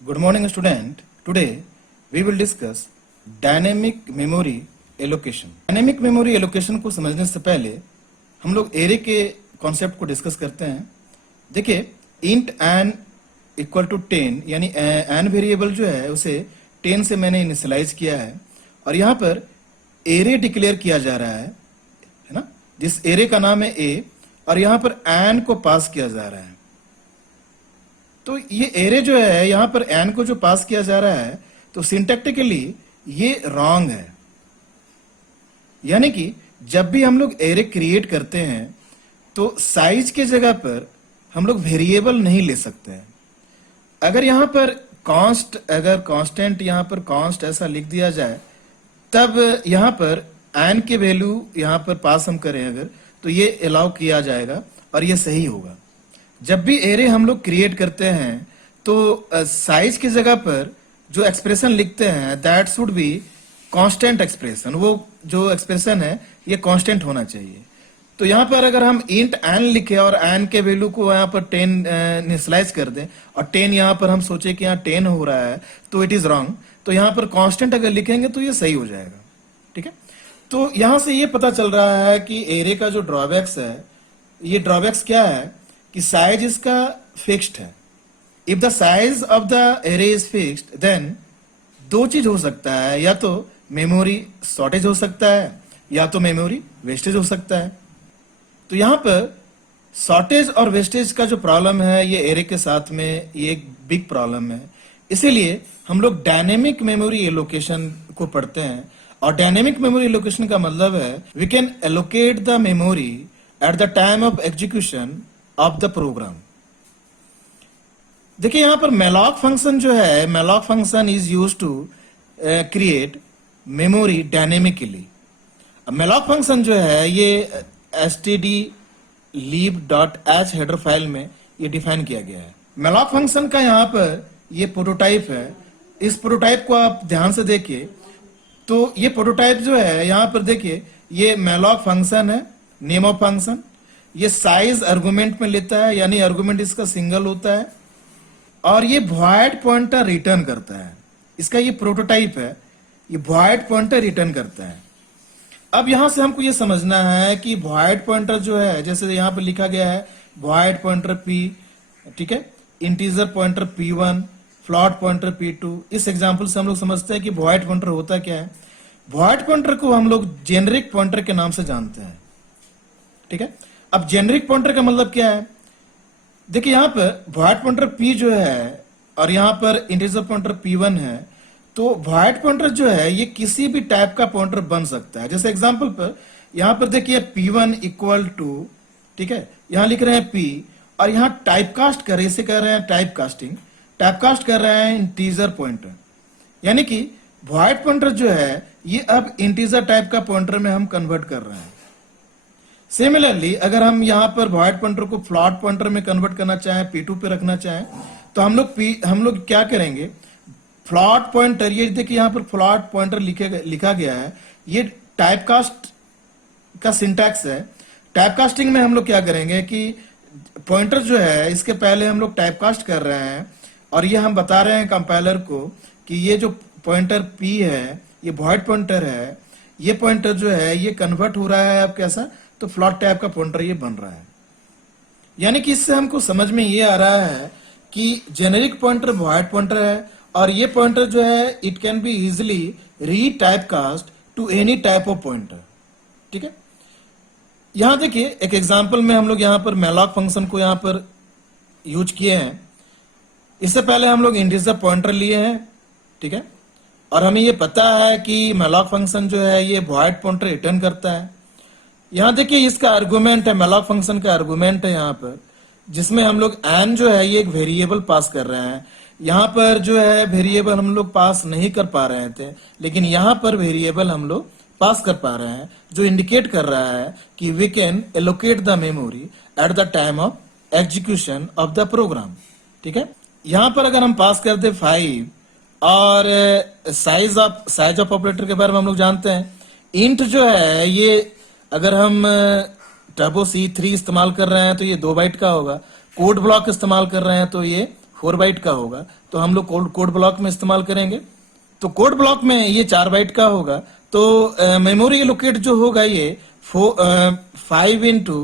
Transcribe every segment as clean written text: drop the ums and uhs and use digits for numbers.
Good morning, student. Today we will discuss dynamic memory allocation. Dynamic memory allocation को समझने से पहले हम लोग एरे के कॉन्सेप्ट को डिस्कस करते हैं. देखिए, int n इक्वल टू 10 यानी n वेरिएबल जो है उसे 10 से मैंने इनिशियलाइज किया है और यहाँ पर एरे डिक्लेयर किया जा रहा है ना, जिस एरे का नाम है a और यहाँ पर n को पास किया जा रहा है. तो ये एरे जो है यहाँ पर n को जो पास किया जा रहा है तो सिंटैक्टिकली ये रॉन्ग है. यानी कि जब भी हम लोग एरे क्रिएट करते हैं तो साइज के जगह पर हम लोग वेरिएबल नहीं ले सकते हैं. अगर यहाँ पर अगर कांस्टेंट यहाँ पर कांस्ट ऐसा लिख दिया जाए तब यहाँ पर n के वैल्यू यहाँ पर पास हम करें अगर तो ये अलाउ किया जाएगा और ये सही होगा. जब भी एरे हम लोग क्रिएट करते हैं तो साइज की जगह पर जो एक्सप्रेशन लिखते हैं that should be constant expression. वो जो एक्सप्रेशन है ये कांस्टेंट होना चाहिए. तो यहाँ पर अगर हम इंट n लिखे और n के वैल्यू को यहाँ पर 10 इनिशियलाइज कर दें और 10 यहाँ पर हम सोचे कि यहाँ 10 हो रहा है तो इट इज रॉन्ग. तो यहाँ पर कांस्टेंट अगर लिखेंगे तो ये सही हो जाएगा. ठीक है, तो यहाँ से ये पता चल रहा है कि एरे का जो ड्रॉबैक्स है, ये ड्रॉबैक्स क्या है कि साइज इसका फिक्स्ड है. If the size of the array is fixed then दो चीज हो सकता है, या तो मेमोरी शॉर्टेज हो सकता है या तो मेमोरी वेस्टेज हो सकता है. तो यहाँ पर शॉर्टेज और वेस्टेज का जो प्रॉब्लम है ये एरे के साथ में ये एक बिग प्रॉब्लम है. इसीलिए हम लोग डायनेमिक मेमोरी एलोकेशन को पढ़ते हैं. और डायनेमिक मेमोरी एलोकेशन का मतलब है we can allocate the memory at the time of execution of the program. देखिए यहाँ पर malloc फंक्शन जो है, malloc function is use to create memory dynamically. malloc function जो है ये stdlib.h हेडर फाइल में ये डिफाइन किया गया है. malloc फंक्शन का यहाँ पर ये प्रोटोटाइप है. इस प्रोटोटाइप को आप ध्यान से देखिए तो ये प्रोटोटाइप जो है यहाँ पर देखिए ये malloc फंक्शन है, नेम ऑफ फंक्शन. ये साइज आर्गुमेंट में लेता है यानी आर्गुमेंट इसका सिंगल होता है और ये वॉइड पॉइंटर रिटर्न करता है. इसका ये प्रोटोटाइप है, ये वॉइड पॉइंटर रिटर्न करता है. अब यहां से हमको ये समझना है कि वॉइड पॉइंटर जो है जैसे यहां पर लिखा गया है वॉइड पॉइंटर p, ठीक है, integer pointer p1, float pointer p2. इस एग्जांपल से हम लोग समझते हैं कि वॉइड पॉइंटर होता क्या है. वॉइड पॉइंटर को हम लोग जेनरिक पॉइंटर के नाम से जानते हैं. ठीक है, अब जेनरिक पॉइंटर का मतलब क्या है. देखिए यहाँ पर वॉइड पॉइंटर p जो है और यहाँ पर इंटीजर पॉइंटर p1 है. तो वॉइड पॉइंटर जो है ये किसी भी टाइप का पॉइंटर बन सकता है. जैसे एग्जांपल पर यहाँ पर देखिए p1 इक्वल टू, ठीक है, यहाँ लिख रहे हैं p और यहाँ टाइप कास्ट कर रहे हैं, इसे कह रहे हैं टाइप कास्ट कर रहे हैं इंटीजर पॉइंटर. यानी कि वॉइड पॉइंटर जो है ये अब इंटीजर टाइप का पॉइंटर में हम कन्वर्ट कर रहे हैं. सिमिलरली अगर हम यहाँ पर वॉइड पॉइंटर को फ्लोट पॉइंटर में कन्वर्ट करना चाहें, p2 पे रखना चाहें तो हम लोग क्या करेंगे, फ्लोट पॉइंटर, ये देखिए यहाँ पर फ्लोट पॉइंटर लिखा गया है, ये टाइपकास्ट का सिंटैक्स है. टाइपकास्टिंग में हम लोग क्या करेंगे कि पॉइंटर जो है इसके पहले हम लोग टाइपकास्ट कर रहे हैं और ये हम बता रहे हैं कंपाइलर को कि ये जो पॉइंटर p है ये वॉइड पॉइंटर है. ये पॉइंटर जो है ये कन्वर्ट हो रहा है अब कैसा, तो फ्लोट टाइप का पॉइंटर ये बन रहा है. यानी कि इससे हमको समझ में ये आ रहा है कि जेनेरिक पॉइंटर वॉइड पॉइंटर है और ये पॉइंटर जो है it can be easily re type cast to any type of pointer. ठीक है, यहां देखिए एक एग्जांपल में हम लोग यहाँ पर malloc फंक्शन को यहाँ पर यूज किए हैं. इससे पहले हम लोग इंटीजर पॉइंटर लिए हैं, ठीक है, और हमें ये पता है कि malloc फंक्शन जो है ये वॉइड पॉइंटर रिटर्न करता है. यहाँ देखिए इसका आर्गुमेंट है, malloc फंक्शन का आर्गुमेंट है यहाँ पर, जिसमें हम लोग n जो है ये एक वेरिएबल पास कर रहे हैं. यहाँ पर जो है वेरिएबल हम लोग पास नहीं कर पा रहे थे, लेकिन यहाँ पर वेरिएबल हम लोग पास कर पा रहे हैं जो इंडिकेट कर रहा है कि we can allocate the memory at the time of execution of the program. ठीक है, यहाँ पर अगर हम पास कर दे 5 और साइज ऑफ ऑपरेटर के बारे में हम लोग जानते हैं. इंट जो है ये अगर हम टर्बो C3 इस्तेमाल कर रहे हैं तो ये 2 बाइट का होगा. कोड ब्लॉक इस्तेमाल कर रहे हैं तो ये 4 बाइट का होगा, तो हम लोग कोड ब्लॉक में इस्तेमाल करेंगे। तो कोड ब्लॉक में ये 4 बाइट का होगा, तो मेमोरी एलोकेट जो होगा ये 5 into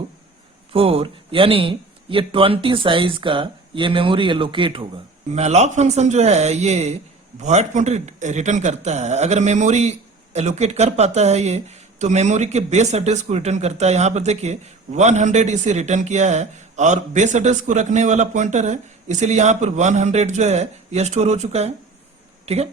4 यानी ये 20 साइज का ये मेमोरी एलोकेट होगा। मैलॉक फंक्शन जो है ये वॉइड पॉइंटर रिटर्न करता है। अगर मेमोरी एलोकेट कर पाता है ये, तो मेमोरी के बेस एड्रेस को रिटर्न करता है। यहाँ पर देखिए 100 इसे रिटर्न किया है और बेस एड्रेस को रखने वाला पॉइंटर है, इसीलिए यहाँ पर 100 जो है ये स्टोर हो चुका है। ठीक है।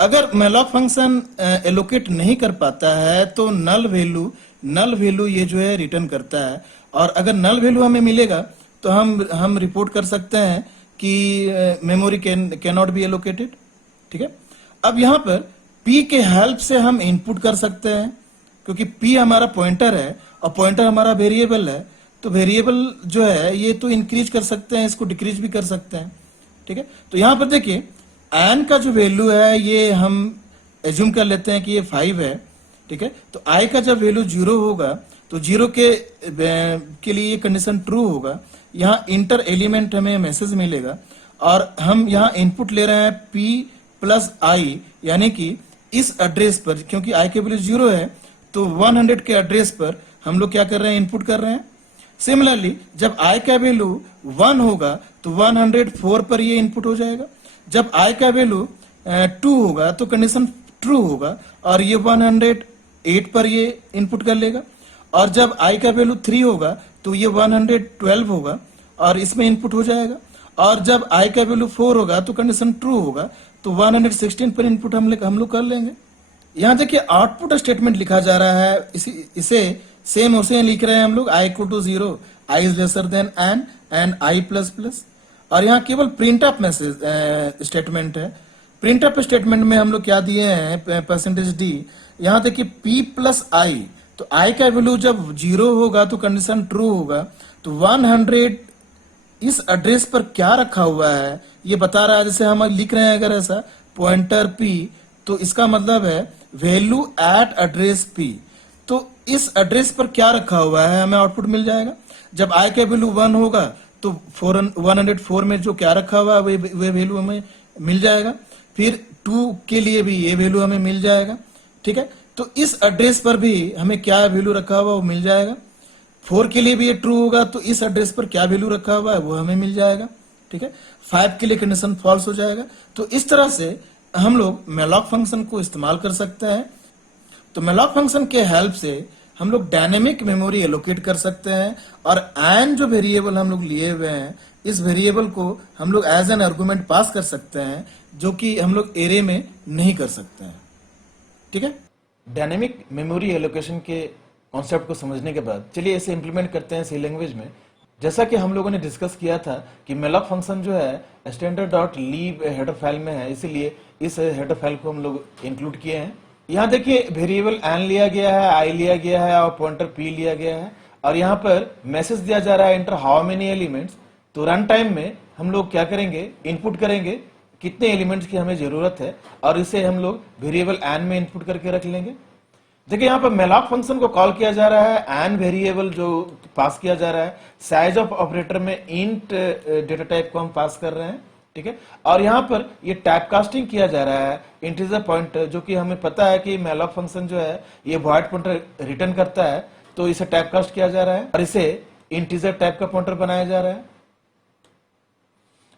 अगर मैलॉक फंक्शन एलोकेट नहीं कर पाता है तो नल वैल्यू ये जो है रिटर्न करता है, और अगर नल वैल्यू हमें मिलेगा तो हम रिपोर्ट कर सकते हैं कि memory can not be allocated. ठीक है। अब यहाँ पर p के हेल्प से हम इनपुट कर सकते हैं, क्योंकि p हमारा पॉइंटर है और पॉइंटर हमारा वेरिएबल है, तो वेरिएबल जो है ये तो इंक्रीज कर सकते हैं, इसको डिक्रीज भी कर सकते हैं। ठीक है। तो यहाँ पर देखिए n का जो वैल्यू है ये हम एज्यूम कर लेते हैं कि ये 5 है। ठीक है। तो i का जब वैल्यू 0 होगा तो 0 के लिए ये कंडीशन ट्रू होगा। यहाँ इंटर एलिमेंट हमें मैसेज मिलेगा और हम यहाँ इनपुट ले रहे हैं p प्लस आई, यानी कि इस एड्रेस पर, क्योंकि i के वैल्यू 0 है तो 100 के एड्रेस पर हम लोग क्या कर रहे हैं, इनपुट कर रहे हैं। सिमिलरली जब i का वैल्यू 1 होगा तो 104 पर ये इनपुट हो जाएगा। जब i का वैल्यू 2 होगा तो कंडीशन ट्रू होगा और ये 108 पर ये इनपुट कर लेगा, और जब i का वैल्यू 3 होगा तो ये 112 होगा और इसमें इनपुट हो जाएगा, और जब i का वैल्यू 4 होगा तो कंडीशन ट्रू होगा तो 116 पर इनपुट हम लोग कर लेंगे। यहाँ देखिए आउटपुट स्टेटमेंट लिखा जा रहा है, इसे सेम उसे लिख रहे हैं हम लोग, i equal to 0, i is lesser than n and i plus plus, और यहाँ केवल प्रिंट अप मैसेज स्टेटमेंट है। प्रिंट अप स्टेटमेंट में हम लोग क्या दिए हैं, %d। यहाँ देखिए p प्लस i, तो i का वैल्यू जब 0 होगा तो कंडीशन ट्रू होगा, तो 100 इस एड्रेस पर क्या रखा हुआ है ये बता रहा है। जैसे हम लिख रहे हैं अगर ऐसा पॉइंटर p, तो इसका मतलब है वैल्यू एट एड्रेस p, तो इस एड्रेस पर क्या रखा हुआ है हमें आउटपुट मिल जाएगा। जब i का वैल्यू 1 होगा तो 104 में जो क्या रखा हुआ है वे वैल्यू हमें मिल जाएगा, फिर 2 के लिए भी ये वैल्यू हमें मिल जाएगा। ठीक है। तो इस एड्रेस पर भी हमें क्या वैल्यू रखा हुआ वो मिल जाएगा। 4 के लिए भी ये ट्रू होगा तो इस एड्रेस पर क्या वैल्यू रखा हुआ है वो हमें मिल जाएगा। ठीक है। 5 के लिए कंडीशन फॉल्स हो जाएगा। तो इस तरह से हम लोग मैलॉक फंक्शन को इस्तेमाल कर सकते हैं। तो मैलॉक फंक्शन के हेल्प से हम लोग डायनेमिक मेमोरी एलोकेट कर सकते हैं, और एन जो वेरिएबल हम लोग लिए हुए हैं इस वेरिएबल को हम लोग एज एन आर्गुमेंट पास कर सकते हैं, जो कि हम लोग एरे में नहीं कर सकते हैं। ठीक है। डायनेमिक मेमोरी एलोकेशन के कॉन्सेप्ट को समझने के बाद चलिए इसे इंप्लीमेंट करते हैं सी लैंग्वेज में। जैसा कि हम लोगों ने डिस्कस किया था कि मैलॉक फंक्शन जो है standard.leave हेडर फाइल में है, इसीलिए इस हेडर फाइल को हम लोग इंक्लूड किए हैं। यहाँ देखिए वेरिएबल n लिया गया है, i लिया गया है और पॉइंटर p लिया गया है, और यहाँ पर मैसेज दिया जा रहा है एंटर हाउ मेनी एलिमेंट्स। तो रन टाइम में हम लोग क्या करेंगे, इनपुट करेंगे कितने एलिमेंट्स की हमें जरूरत है, और इसे हम लोग वेरिएबल n में इनपुट करके रख लेंगे। देखिए यहाँ पर मैलॉक फंक्शन को कॉल किया जा रहा है, एन वेरिएबल जो पास किया जा रहा है, साइज ऑफ ऑपरेटर में इंट डेटा टाइप को हम पास कर रहे हैं। ठीक है। और यहाँ पर ये टाइप कास्टिंग किया जा रहा है इंटीजर पॉइंटर, जो कि हमें पता है कि मैलॉक फंक्शन जो है ये वॉइड पॉइंटर रिटर्न करता है, तो इसे टाइप कास्ट किया जा रहा है और इसे इंटीजर टाइप का पॉइंटर बनाया जा रहा है।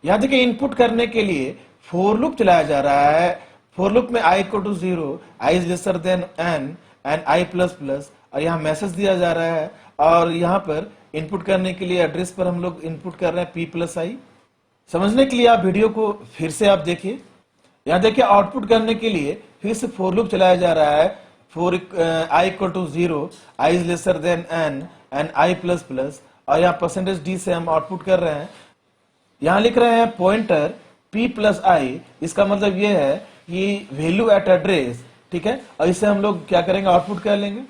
यहाँ देखिए इनपुट करने के लिए फोर लूप चलाया जा रहा है। फोर लूप में i equal to 0, i is lesser than n and i plus plus, और यहाँ मैसेज दिया जा रहा है, और यहाँ पर इनपुट करने के लिए एड्रेस पर हम लोग इनपुट कर रहे हैं p प्लस आई। समझने के लिए आप वीडियो को फिर से आप देखिए। यहाँ देखिए आउटपुट करने के लिए फिर से फोर लूप चलाया जा रहा है। i equal to 0, i is lesser than n and i plus plus, और यहाँ %d से हम आउटपुट कर रहे हैं। यहाँ लिख रहे हैं पॉइंटर p प्लस आई, इसका मतलब ये है कि वैल्यू एट एड्रेस। ठीक है। और इसे हम लोग क्या करेंगे, आउटपुट कर लेंगे।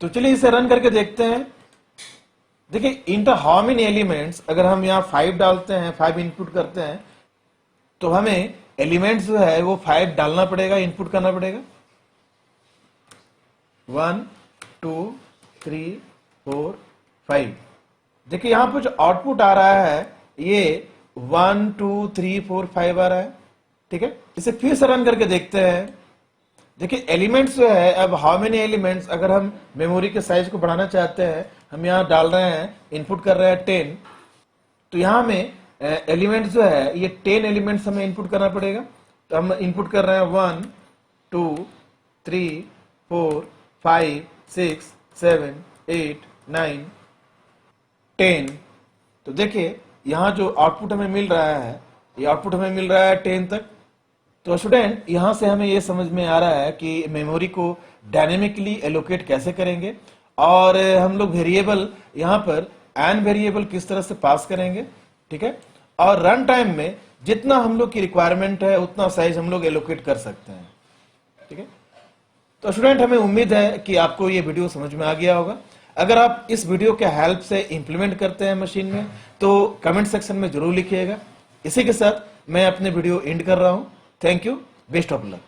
तो चलिए इसे रन करके देखते हैं। देखिए इंटर हाउ मेनी एलिमेंट्स, अगर हम यहाँ 5 डालते हैं, 5 इनपुट करते हैं, तो हमें एलिमेंट्स जो है वो 5 डालना पड़ेगा, इनपुट करना पड़ेगा। 1 2 3 4 5। देखिए यहाँ पर जो आउटपुट आ रहा है ये 1 2 3 4 5 आ रहा है, ठीक है। इसे फिर से रन करके देखते हैं। देखिए एलिमेंट्स जो है, अब हाउ मेनी एलिमेंट्स, अगर हम मेमोरी के साइज को बढ़ाना चाहते हैं, हम यहाँ डाल रहे हैं, इनपुट कर रहे हैं 10, तो यहाँ में एलिमेंट्स जो है ये 10 एलिमेंट्स हमें इनपुट करना पड़ेगा। तो हम इनपुट कर रहे हैं 1 2 3 4 5 6 7 8 9 10। तो देखिए यहाँ जो आउटपुट हमें मिल रहा है, ये आउटपुट हमें मिल रहा है 10 तक। तो स्टूडेंट यहाँ से हमें ये समझ में आ रहा है कि मेमोरी को डायनेमिकली एलोकेट कैसे करेंगे, और हम लोग वेरिएबल यहाँ पर एन वेरिएबल किस तरह से पास करेंगे, ठीक है। और रन टाइम में जितना हम लोग की रिक्वायरमेंट है उतना साइज हम लोग एलोकेट कर सकते हैं, ठीक है। तो स्टूडेंट हमें उम्मीद है कि आपको ये वीडियो समझ में आ गया होगा। अगर आप इस वीडियो के हेल्प से इंप्लीमेंट करते हैं मशीन में तो कमेंट सेक्शन में जरूर लिखिएगा। इसी के साथ मैं अपने वीडियो एंड कर रहा हूं। Thank you, best of luck.